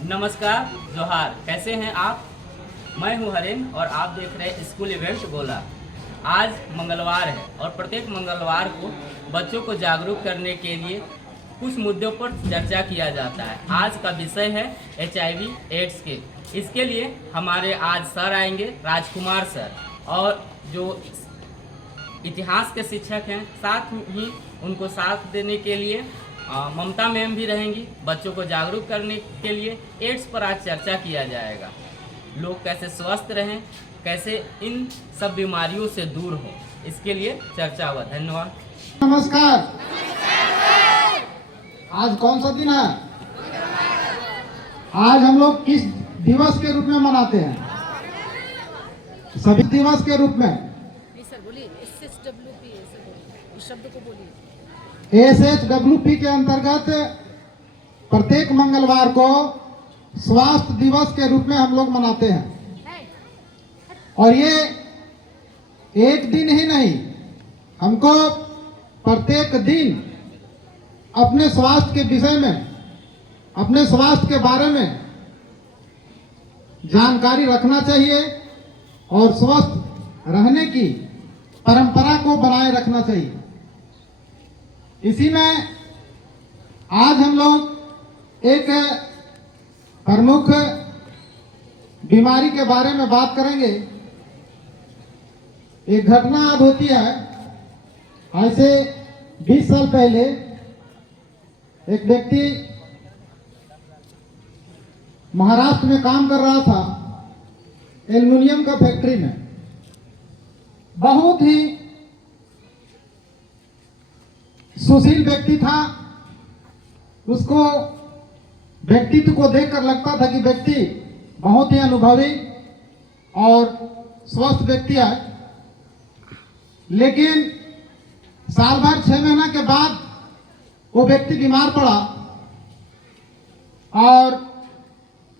नमस्कार, जोहार। कैसे हैं आप? मैं हूं हरेन और आप देख रहे हैं स्कूल इवेंट गोला। आज मंगलवार है और प्रत्येक मंगलवार को बच्चों को जागरूक करने के लिए कुछ मुद्दों पर चर्चा किया जाता है। आज का विषय है HIV एड्स के। इसके लिए हमारे आज सर आएंगे, राजकुमार सर, और जो इतिहास के शिक्षक हैं, साथ ही उनको साथ देने के लिए ममता मैम भी रहेंगी। बच्चों को जागरूक करने के लिए एड्स पर आज चर्चा किया जाएगा। लोग कैसे स्वस्थ रहें, कैसे इन सब बीमारियों से दूर हो, इसके लिए चर्चा हुआ। धन्यवाद। नमस्कार। आज कौन सा दिन है? आज हम लोग किस दिवस के रूप में मनाते हैं? सभी दिवस के रूप में। सर बोलिए, SHWP इस शब्द को बोलिए। SHWP के अंतर्गत प्रत्येक मंगलवार को स्वास्थ्य दिवस के रूप में हम लोग मनाते हैं। और ये एक दिन ही नहीं, हमको प्रत्येक दिन अपने स्वास्थ्य के विषय में, अपने स्वास्थ्य के बारे में जानकारी रखना चाहिए और स्वस्थ रहने की परंपरा को बनाए रखना चाहिए। इसी में आज हम लोग एक प्रमुख बीमारी के बारे में बात करेंगे। एक घटना याद होती है, ऐसे 20 साल पहले एक व्यक्ति महाराष्ट्र में काम कर रहा था, एल्युमिनियम का फैक्ट्री में। बहुत ही सुशील व्यक्ति था। उसको व्यक्तित्व को देखकर लगता था कि व्यक्ति बहुत ही अनुभवी और स्वस्थ व्यक्ति है। लेकिन साल भर 6 महीना के बाद वो व्यक्ति बीमार पड़ा और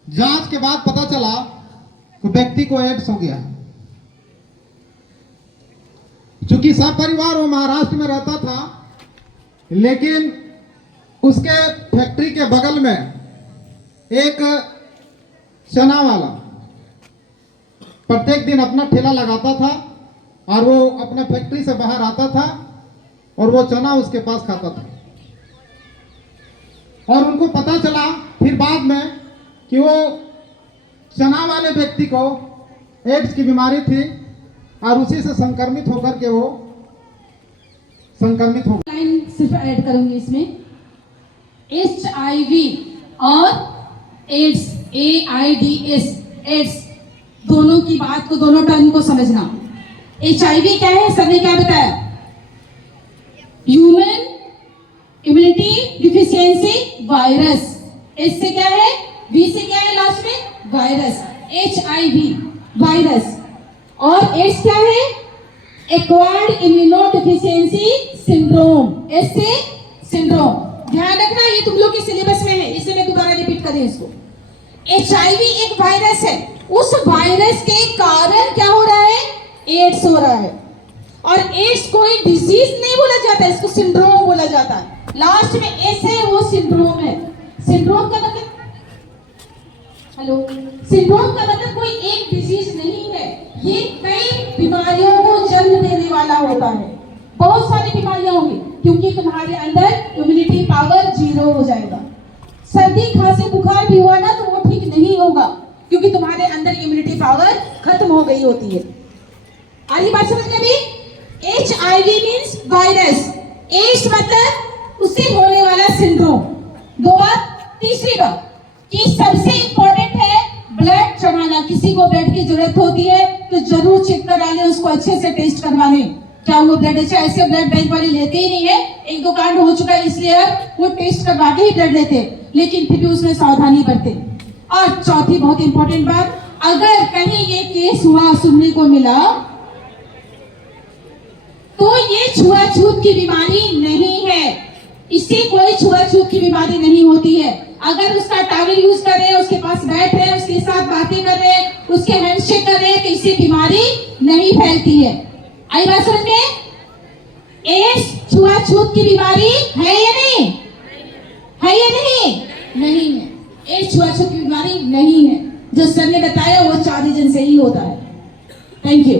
जांच के बाद पता चला कि व्यक्ति को एड्स हो गया। चूंकि सब परिवार वो महाराष्ट्र में रहता था, लेकिन उसके फैक्ट्री के बगल में एक चना वाला प्रत्येक दिन अपना ठेला लगाता था और वो अपने फैक्ट्री से बाहर आता था और वो चना उसके पास खाता था। और उनको पता चला फिर बाद में कि वो चना वाले व्यक्ति को एड्स की बीमारी थी और उसी से संक्रमित होकर के वो संक्रमित हो। लाइन सिर्फ ऐड करूंगी इसमें। HIV और एड्स, AIDS, एड्स, दोनों की बात को, दोनों टर्म को समझना। HIV क्या है? सर ने क्या बताया? Human immunity deficiency virus. S से क्या है? V से क्या है लास्ट में? वायरस। HIV virus. और एड्स क्या है? Acquired immunodeficiency syndrome. ऐसे सिंड्रोम। ध्यान रखना, ये तुम लोग के सिलेबस में है, इसलिए मैं दोबारा रिपीट कर रही हूं इसको। HIV एक वायरस है। उस वायरस के कारण क्या हो रहा है? एड्स हो रहा है। और एड्स कोई डिजीज नहीं बोला जाता, इसको सिंड्रोम बोला जाता है। लास्ट में एस है, वो सिंड्रोम है। सिंड्रोम का मतलब, हेलो, सिंड्रोम का मतलब कोई एक डिजीज नहीं है, ये कई बीमारियों को जन्म देने वाला होता है। बहुत सारी बीमारियां होंगी क्योंकि तुम्हारे अंदर इम्यूनिटी पावर 0 हो जाएगा। सर्दी खांसी बुखार भी हुआ ना तो वो ठीक नहीं होगा क्योंकि तुम्हारे अंदर इम्यूनिटी पावर खत्म हो गई होती है। आगे बात समझ में भी? HIV मींस वायरस, एड्स मतलब उससे होने वाला सिंड्रोम। 2 बात। तीसरी बात कि सबसे इंपॉर्टेंट है ब्लड चढ़ाना। किसी को ब्लड की जरूरत होती है तो जरूर चेक करा लें, उसको अच्छे से टेस्ट करवा लें क्या वो ब्लड अच्छा। ऐसे ब्लड बैंक वाले लेते ही नहीं है, एक दो कांड हो चुका है इसलिए अब वो टेस्ट करवा के ही ब्लड लेते हैं, लेकिन फिर भी उसमें सावधानी बरते। और चौथी बहुत इंपॉर्टेंट बात, अगर कहीं ये केस हुआ, सुनने को मिला, तो ये छुआछूत की बीमारी नहीं है। इससे कोई छुआछूत की बीमारी नहीं होती है। अगर उसका टॉवल यूज कर रहे हैं, उसके पास बैठ रहे हैं, उसके साथ बातें कर रहे हैं, उसके हैंडशेक कर रहे हैं, तो इससे बीमारी नहीं फैलती है। आई बात समझ में? एड्स छुआछूत की बीमारी है या नहीं? है या नहीं? नहीं है। एड्स छुआछूत की बीमारी नहीं है। जो सर ने बताया वो 4 रीजन से ही होता है। Thank you.